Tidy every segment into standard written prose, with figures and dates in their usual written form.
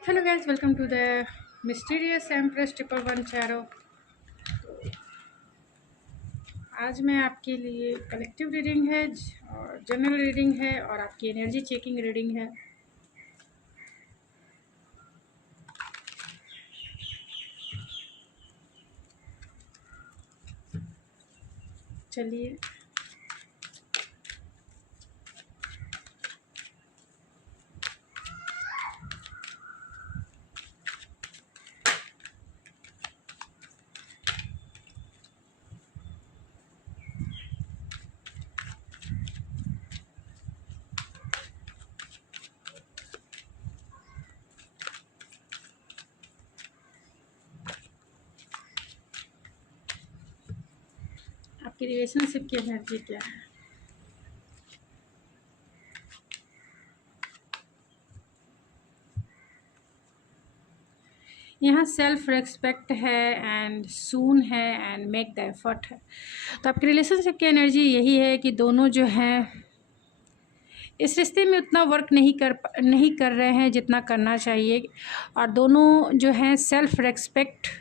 Hello guys, welcome to the mysterious empress triple one Cheiro. आज मैं आपके लिए कलेक्टिव रीडिंग है और जनरल रीडिंग है और आपकी एनर्जी चेकिंग रीडिंग है। चलिए आपकी रिलेशनशिप की एनर्जी क्या है। यहाँ सेल्फ रेस्पेक्ट है एंड सून है एंड मेक द एफर्ट है। तो आपकी रिलेशनशिप की एनर्जी यही है कि दोनों जो हैं इस रिश्ते में उतना वर्क नहीं कर रहे हैं जितना करना चाहिए, और दोनों जो हैं सेल्फ रेस्पेक्ट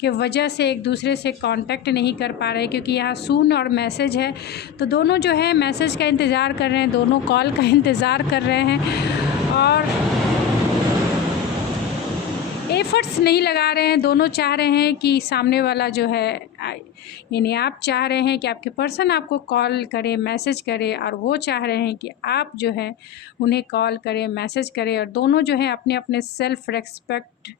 के वजह से एक दूसरे से कांटेक्ट नहीं कर पा रहे, क्योंकि यहाँ सून और मैसेज है। तो दोनों जो है मैसेज का इंतज़ार कर रहे हैं, दोनों कॉल का इंतज़ार कर रहे हैं और एफ़र्ट्स नहीं लगा रहे हैं। दोनों चाह रहे हैं कि सामने वाला जो है, यानी आप चाह रहे हैं कि आपके पर्सन आपको कॉल करे, मैसेज करे, और वो चाह रहे हैं कि आप जो है उन्हें कॉल करें, मैसेज करें, और दोनों जो हैं अपने अपने सेल्फ रेस्पेक्ट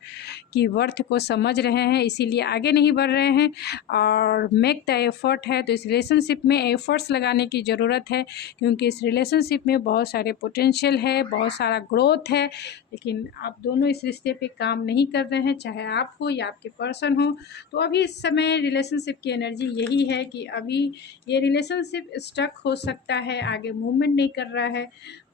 की वर्थ को समझ रहे हैं, इसीलिए आगे नहीं बढ़ रहे हैं और मेक द एफ़र्ट है। तो इस रिलेशनशिप में एफ़र्ट्स लगाने की ज़रूरत है, क्योंकि इस रिलेशनशिप में बहुत सारे पोटेंशियल है, बहुत सारा ग्रोथ है, लेकिन आप दोनों इस रिश्ते पे काम नहीं कर रहे हैं, चाहे आप हो या आपके पर्सन हो। तो अभी इस समय रिलेशनशिप की एनर्जी यही है कि अभी ये रिलेशनशिप स्टक हो सकता है, आगे मूवमेंट नहीं कर रहा है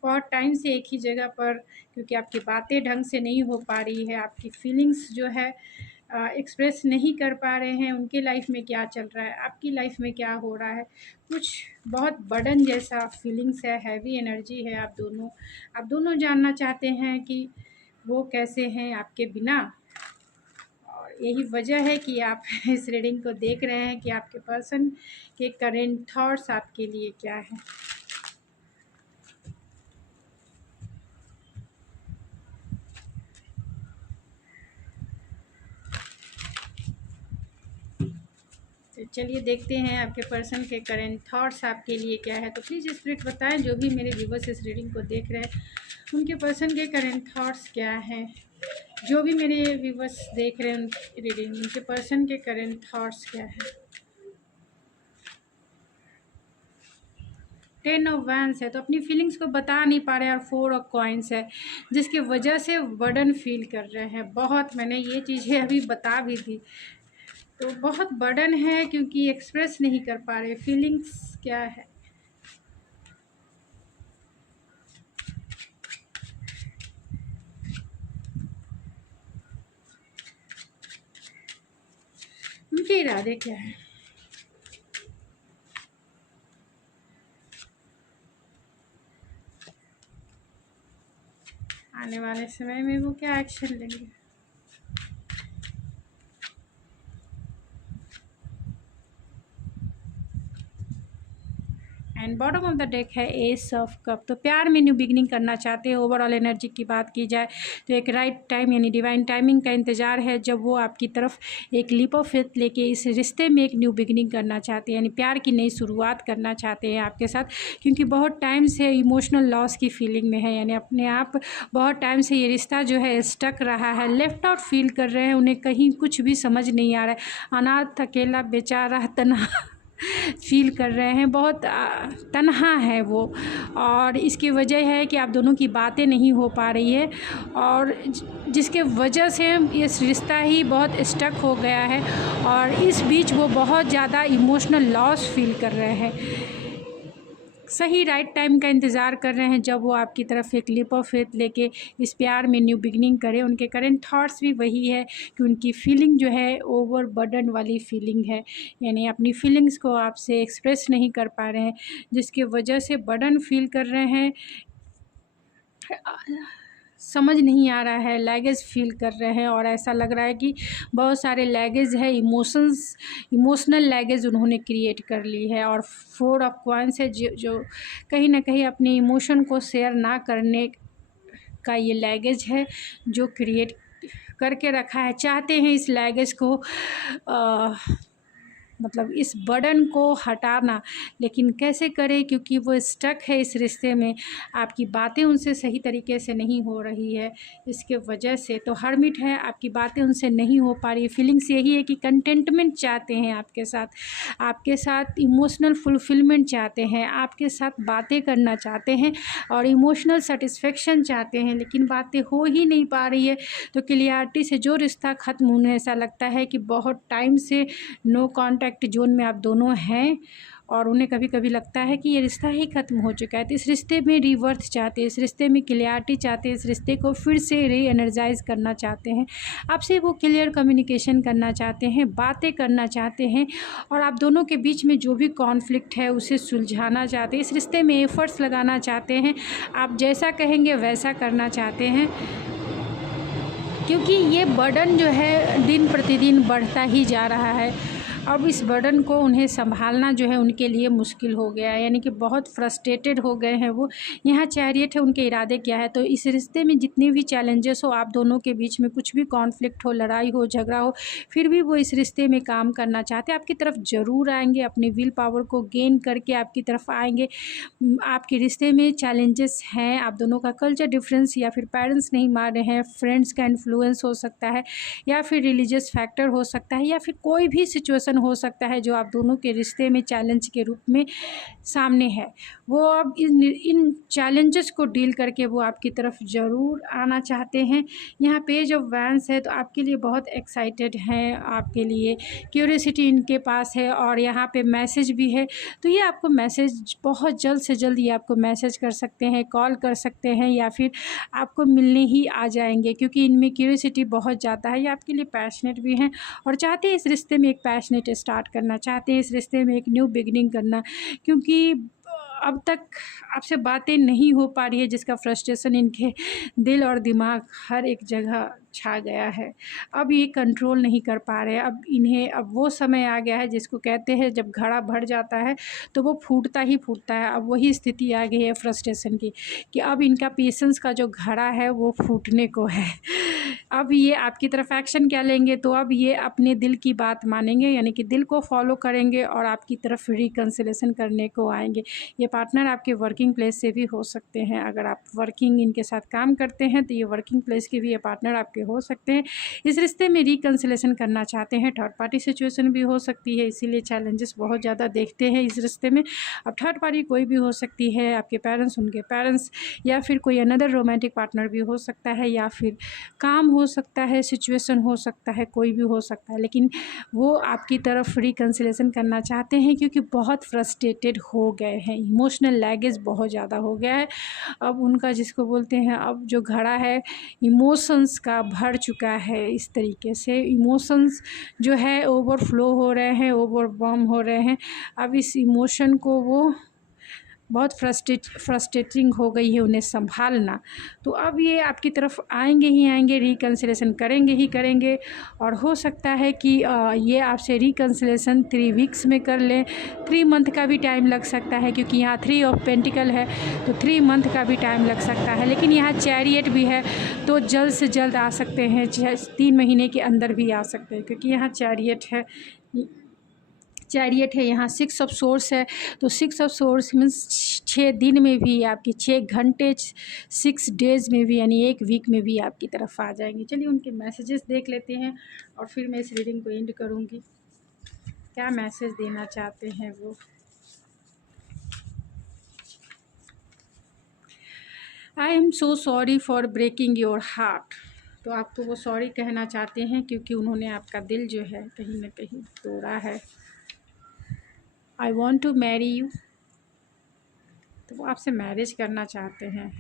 बहुत टाइम से एक ही जगह पर, क्योंकि आपकी बातें ढंग से नहीं हो पा रही है, आपकी फीलिंग्स जो है एक्सप्रेस नहीं कर पा रहे हैं। उनके लाइफ में क्या चल रहा है, आपकी लाइफ में क्या हो रहा है, कुछ बहुत बर्डन जैसा फीलिंग्स है, हैवी एनर्जी है। आप दोनों जानना चाहते हैं कि वो कैसे हैं आपके बिना, और यही वजह है कि आप इस रीडिंग को देख रहे हैं कि आपके पर्सन के करेंट थॉट्स आपके लिए क्या है। तो चलिए देखते हैं आपके पर्सन के करेंट थॉट्स आपके लिए क्या है। तो प्लीज़ स्पिरिट बताएं, जो भी मेरे व्यूवर्स इस रीडिंग को देख रहे हैं उनके पर्सन के करेंट थॉट्स क्या हैं। जो भी मेरे व्यूवर्स देख रहे हैं उनकी रीडिंग, उनके पर्सन के करेंट थॉट्स क्या है। 10 ऑफ वैंस है, तो अपनी फीलिंग्स को बता नहीं पा रहे हैं, और 4 ऑफ कॉइन्स है, जिसकी वजह से बर्डन फील कर रहे हैं बहुत। मैंने ये चीज़ें अभी बता भी दी, तो बहुत बर्डन है क्योंकि एक्सप्रेस नहीं कर पा रहे फीलिंग्स क्या है। उनके इरादे क्या है, आने वाले समय में वो क्या एक्शन लेंगे। And bottom of the deck है एस ऑफ कप। तो प्यार में न्यू बिगनिंग करना चाहते हैं। ओवरऑल एनर्जी की बात की जाए तो एक राइट टाइम यानी डिवाइन टाइमिंग का इंतजार है, जब वो आपकी तरफ एक लीप ऑफ फेथ लेके इस रिश्ते में एक न्यू बिगनिंग करना चाहते हैं, यानी प्यार की नई शुरुआत करना चाहते हैं आपके साथ, क्योंकि बहुत टाइम से इमोशनल लॉस की फीलिंग में है, यानी अपने आप बहुत टाइम से ये रिश्ता जो है स्टक रहा है, लेफ्ट आउट फील कर रहे हैं, उन्हें कहीं कुछ भी समझ नहीं आ रहा है, अनाथ अकेला बेचारा तन्हा फील कर रहे हैं, बहुत तन्हा है वो, और इसकी वजह है कि आप दोनों की बातें नहीं हो पा रही है, और जिसके वजह से ये रिश्ता ही बहुत स्टक हो गया है, और इस बीच वो बहुत ज़्यादा इमोशनल लॉस फील कर रहे हैं। सही राइट टाइम का इंतज़ार कर रहे हैं, जब वो आपकी तरफ एक लीप ऑफ फेथ लेके इस प्यार में न्यू बिगनिंग करें। उनके करंट थॉट्स भी वही है कि उनकी फीलिंग जो है ओवर बर्डन वाली फीलिंग है, यानी अपनी फीलिंग्स को आपसे एक्सप्रेस नहीं कर पा रहे हैं, जिसकी वजह से बर्डन फील कर रहे हैं। समझ नहीं आ रहा है, लैगेज फील कर रहे हैं और ऐसा लग रहा है कि बहुत सारे लैगेज है, इमोशनल लैगेज उन्होंने क्रिएट कर ली है। और 4 ऑफ कॉइन्स है जो कहीं ना कहीं अपने इमोशन को शेयर ना करने का ये लैगेज है जो क्रिएट करके रखा है। चाहते हैं इस लैगेज को मतलब इस बर्डन को हटाना, लेकिन कैसे करें, क्योंकि वो स्टक है इस रिश्ते में। आपकी बातें उनसे सही तरीके से नहीं हो रही है, इसके वजह से तो हर्मिट है, आपकी बातें उनसे नहीं हो पा रही। फीलिंग्स यही है कि कंटेंटमेंट चाहते हैं आपके साथ इमोशनल फुलफिलमेंट चाहते हैं, आपके साथ बातें करना चाहते हैं और इमोशनल सेटिस्फेक्शन चाहते हैं, लेकिन बातें हो ही नहीं पा रही है। तो क्लियरिटी से जो रिश्ता ख़त्म होने ऐसा लगता है कि बहुत टाइम से नो कॉन्टैक्ट जोन में आप दोनों हैं और उन्हें कभी कभी लगता है कि ये रिश्ता ही ख़त्म हो चुका है। तो इस रिश्ते में रिवर्थ चाहते हैं, इस रिश्ते में क्लियरिटी चाहते हैं, इस रिश्ते को फिर से री एनर्जाइज करना चाहते हैं। आपसे वो क्लियर कम्युनिकेशन करना चाहते हैं, बातें करना चाहते हैं और आप दोनों के बीच में जो भी कॉन्फ्लिक्ट है उसे सुलझाना चाहते हैं। इस रिश्ते में एफर्ट्स लगाना चाहते हैं, आप जैसा कहेंगे वैसा करना चाहते हैं, क्योंकि ये बर्डन जो है दिन प्रतिदिन बढ़ता ही जा रहा है। अब इस बर्डन को उन्हें संभालना जो है उनके लिए मुश्किल हो गया है, यानी कि बहुत फ्रस्ट्रेटेड हो गए हैं वो। यहाँ चैरियट है, उनके इरादे क्या है। तो इस रिश्ते में जितने भी चैलेंजेस हो, आप दोनों के बीच में कुछ भी कॉन्फ्लिक्ट हो, लड़ाई हो, झगड़ा हो, फिर भी वो इस रिश्ते में काम करना चाहते हैं। आपकी तरफ ज़रूर आएंगे, अपने विल पावर को गेन करके आपकी तरफ आएंगे। आपके रिश्ते में चैलेंजेस हैं, आप दोनों का कल्चर डिफरेंस या फिर पेरेंट्स नहीं मान रहे हैं, फ्रेंड्स का इन्फ्लुएंस हो सकता है या फिर रिलीजियस फैक्टर हो सकता है या फिर कोई भी सिचुएशन हो सकता है जो आप दोनों के रिश्ते में चैलेंज के रूप में सामने है। वो अब इन चैलेंजेस को डील करके वो आपकी तरफ ज़रूर आना चाहते हैं। यहाँ पेज ऑफ वैंड्स है, तो आपके लिए बहुत एक्साइटेड हैं, आपके लिए क्यूरियोसिटी इनके पास है और यहाँ पे मैसेज भी है। तो ये आपको मैसेज बहुत जल्द से जल्द ये आपको मैसेज कर सकते हैं, कॉल कर सकते हैं या फिर आपको मिलने ही आ जाएंगे, क्योंकि इनमें क्यूरियोसिटी बहुत ज़्यादा है। ये आपके लिए पैशनेट भी हैं और चाहते हैं इस रिश्ते में एक पैशनेट स्टार्ट करना, चाहते हैं इस रिश्ते में एक न्यू बिगिनिंग करना, क्योंकि अब तक आपसे बातें नहीं हो पा रही है, जिसका फ्रस्ट्रेशन इनके दिल और दिमाग हर एक जगह छा गया है। अब ये कंट्रोल नहीं कर पा रहे हैं। अब वो समय आ गया है जिसको कहते हैं जब घड़ा भर जाता है तो वो फूटता ही फूटता है। अब वही स्थिति आ गई है फ्रस्ट्रेशन की, कि अब इनका पेशेंस का जो घड़ा है वो फूटने को है। अब ये आपकी तरफ एक्शन क्या लेंगे, तो अब ये अपने दिल की बात मानेंगे, यानी कि दिल को फॉलो करेंगे और आपकी तरफ रिकन्सिलेशन करने को आएंगे। ये पार्टनर आपके वर्किंग प्लेस से भी हो सकते हैं। अगर आप वर्किंग इनके साथ काम करते हैं तो ये वर्किंग प्लेस के भी ये पार्टनर आपके हो सकते हैं। इस रिश्ते में रिकन्सिलेशन करना चाहते हैं। थर्ड पार्टी सिचुएशन भी हो सकती है, इसीलिए चैलेंजेस बहुत ज़्यादा देखते हैं इस रिश्ते में। अब थर्ड पार्टी कोई भी हो सकती है, आपके पेरेंट्स, उनके पेरेंट्स या फिर कोई अनदर रोमांटिक पार्टनर भी हो सकता है या फिर काम हो सकता है, सिचुएशन हो सकता है, कोई भी हो सकता है, लेकिन वो आपकी तरफ रिकन्सिलेशन करना चाहते हैं क्योंकि बहुत फ्रस्ट्रेटेड हो गए हैं। इमोशनल लैगेज बहुत ज़्यादा हो गया है। अब उनका जिसको बोलते हैं अब जो घड़ा है इमोशंस का भर चुका है, इस तरीके से इमोशंस जो है ओवरफ्लो हो रहे हैं, ओवरवेल्म हो रहे हैं। अब इस इमोशन को वो बहुत फ्रस्ट्रेटिंग हो गई है उन्हें संभालना। तो अब ये आपकी तरफ आएंगे ही आएंगे, रिकन्सिलेशन करेंगे ही करेंगे और हो सकता है कि ये आपसे रिकन्सिलेशन 3 वीक्स में कर लें। 3 मंथ का भी टाइम लग सकता है, क्योंकि यहाँ 3 ऑफ पेंटिकल है तो 3 मंथ का भी टाइम लग सकता है। लेकिन यहाँ चैरियट भी है तो जल्द से जल्द आ सकते हैं, 3 महीने के अंदर भी आ सकते हैं, क्योंकि यहाँ चैरियट है। यहाँ 6 ऑफ सोर्स है, तो 6 ऑफ सोर्स मीन्स 6 दिन में भी, आपकी 6 घंटे 6 डेज़ में भी, यानी 1 वीक में भी आपकी तरफ आ जाएंगे। चलिए उनके मैसेजेस देख लेते हैं और फिर मैं इस रीडिंग को एंड करूँगी। क्या मैसेज देना चाहते हैं वो। I am so sorry for breaking your heart. तो आपको वो सॉरी कहना चाहते हैं क्योंकि उन्होंने आपका दिल जो है कहीं ना कहीं तोड़ा है। I want to marry you, तो वो आपसे मैरिज करना चाहते हैं।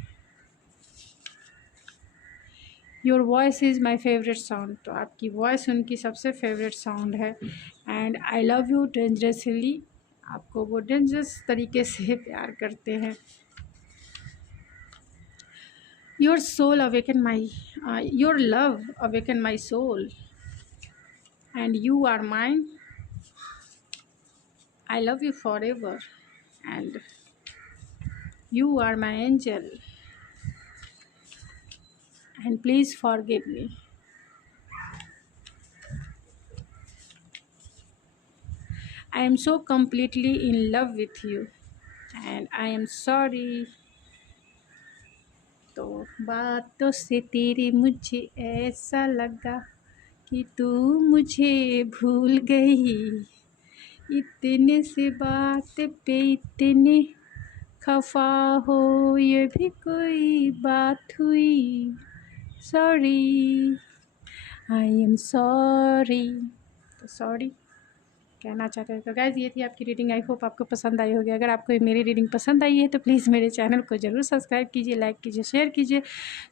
Your voice is my favourite sound, तो आपकी वॉइस उनकी सबसे फेवरेट साउंड है। And I love you dangerously, आपको वो डेंजरस तरीके से प्यार करते हैं। Your soul awaken my, your love awaken my soul, and you are mine. I love you forever, and you are my angel, and please forgive me. I am so completely in love with you, and I am sorry. तो बातों से तेरी मुझे ऐसा लगा कि तू मुझे भूल गई, इतने से बात पे इतने खफा हो, ये भी कोई बात हुई। Sorry, I am sorry. तो सॉरी कहना चाहते हैं। तो गाइज़ ये थी आपकी रीडिंग। आई होप आपको पसंद आई होगी। अगर आपको मेरी रीडिंग पसंद आई है तो प्लीज़ मेरे चैनल को ज़रूर सब्सक्राइब कीजिए, लाइक कीजिए, शेयर कीजिए।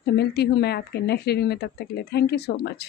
तो मिलती हूँ मैं आपके नेक्स्ट रीडिंग में, तब तक के लिए थैंक यू सो मच।